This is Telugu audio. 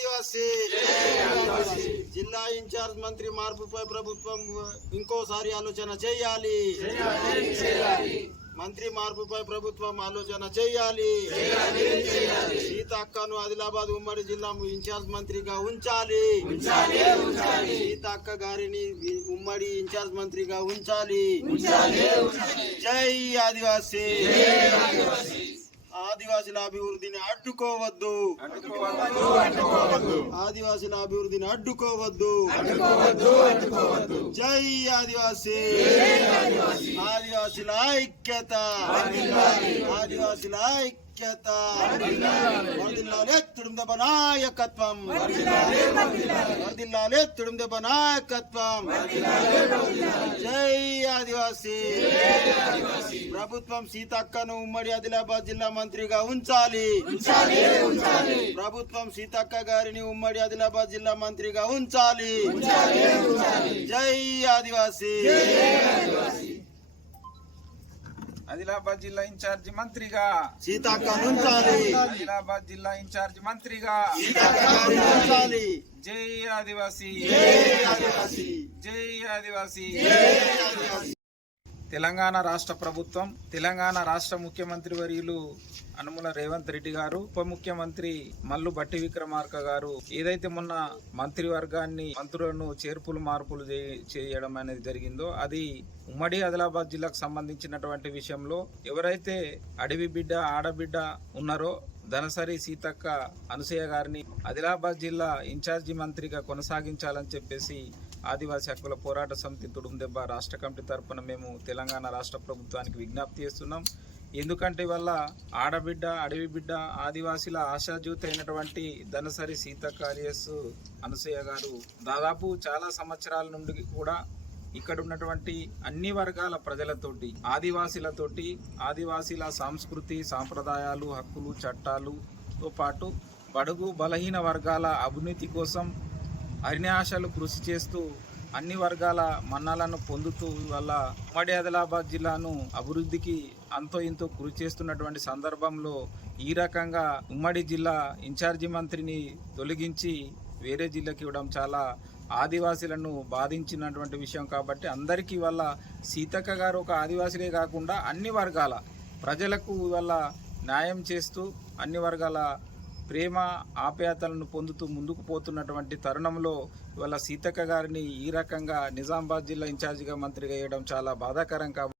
ఆదివాసీ. జిల్లా ఇన్ఛార్జ్ మంత్రి మార్పుపై ప్రభుత్వం ఇంకోసారి ఆలోచన చేయాలి. మంత్రి మార్పుపై ప్రభుత్వం ఆలోచన చేయాలి. సీతక్కను ఆదిలాబాద్ ఉమ్మడి జిల్లా ఇన్ఛార్జ్ మంత్రిగా ఉంచాలి. సీతక్క గారిని ఉమ్మడి ఇన్ఛార్జ్ మంత్రిగా ఉంచాలి. జై ఆదివాసీ. ఆదివాసుల అభివృద్ధిని అడ్డుకోవద్దు. ఆదివాసుల అభివృద్ధిని అడ్డుకోవద్దు జై ఆదివాసీ. ఆదివాసుల ఐక్యత. ఆదివాసుల ఐక్యత. వర్దిల్లాలే తుడుందెబ్బ నాయకత్వం వర్దిల్లాలే. తుడుందెబ్బ నాయకత్వం జై ఆదివాసీ. ప్రభుత్వం సీతక్కను ఉమ్మడి ఆదిలాబాద్ జిల్లా మంత్రిగా ఉంచాలి. ప్రభుత్వం సీతక్క గారిని ఉమ్మడి ఆదిలాబాద్ జిల్లా మంత్రిగా ఉంచాలి. జై ఆదివాసీ. ఆదిలాబాద్ జిల్లా ఇన్ఛార్జి మంత్రిగా. సీతక్కను ఉంచాలి. ఆదిలాబాద్ జిల్లా ఇన్ఛార్జి మంత్రిగా. సీతక్క గారిని ఉంచాలి. జై ఆదివాసీ. జై ఆదివాసీ. జై ఆదివాసీ. జై ఆదివాసీ. తెలంగాణ రాష్ట్ర ప్రభుత్వం తెలంగాణ రాష్ట్ర ముఖ్యమంత్రి వర్యులు అనుముల రేవంత్ రెడ్డి గారు ఉప ముఖ్యమంత్రి మల్లు బట్టి విక్రమార్క గారు ఏదైతే మొన్న మంత్రివర్గాన్ని మంత్రులను చేర్పులు మార్పులు చేయడం అనేది జరిగిందో అది ఉమ్మడి ఆదిలాబాద్ జిల్లాకు సంబంధించినటువంటి విషయంలో ఎవరైతే అడవి బిడ్డ ఆడబిడ్డ ఉన్నారో ధనసరి సీతక్క అనసూయ గారిని ఆదిలాబాద్ జిల్లా ఇన్ఛార్జి మంత్రిగా కొనసాగించాలని చెప్పేసి ఆదివాసీ హక్కుల పోరాట సమితి తుడుందెబ్బ రాష్ట్ర కమిటీ తరపున మేము తెలంగాణ రాష్ట్ర ప్రభుత్వానికి విజ్ఞప్తి చేస్తున్నాం. ఎందుకంటే వల్ల ఆడబిడ్డ అడవి బిడ్డ ఆదివాసీల ఆశాజ్యూత అయినటువంటి ధనసరి సీతక్క అలియస్ అనసూయ గారు దాదాపు చాలా సంవత్సరాల నుండి కూడా ఇక్కడ ఉన్నటువంటి అన్ని వర్గాల ప్రజలతోటి ఆదివాసీలతోటి ఆదివాసీల సంస్కృతి సాంప్రదాయాలు హక్కులు చట్టాలుతో పాటు బడుగు బలహీన వర్గాల అభివృద్ధి కోసం అరినాశలు కృషి చేస్తూ అన్ని వర్గాల మన్నాలను పొందుతూ వల్ల ఉమ్మడి ఆదిలాబాద్ జిల్లాను అభివృద్ధికి అంతో ఇంతో కృషి చేస్తున్నటువంటి సందర్భంలో ఈ రకంగా ఉమ్మడి జిల్లా ఇన్ఛార్జి మంత్రిని తొలగించి వేరే జిల్లాకి ఇవ్వడం చాలా ఆదివాసీలను బాధించినటువంటి విషయం కాబట్టి అందరికీ ఇవాళ సీతక్క గారు ఒక ఆదివాసీలే కాకుండా అన్ని వర్గాల ప్రజలకు వల్ల న్యాయం చేస్తూ అన్ని వర్గాల ప్రేమ ఆప్యాయతలను పొందుతూ ముందుకు పోతున్నటువంటి తరుణంలో ఇవాళ సీతక్క గారిని ఈ రకంగా నిజామాబాద్ జిల్లా ఇన్ఛార్జిగా మంత్రిగా వేయడం చాలా బాధాకరం కాబట్టి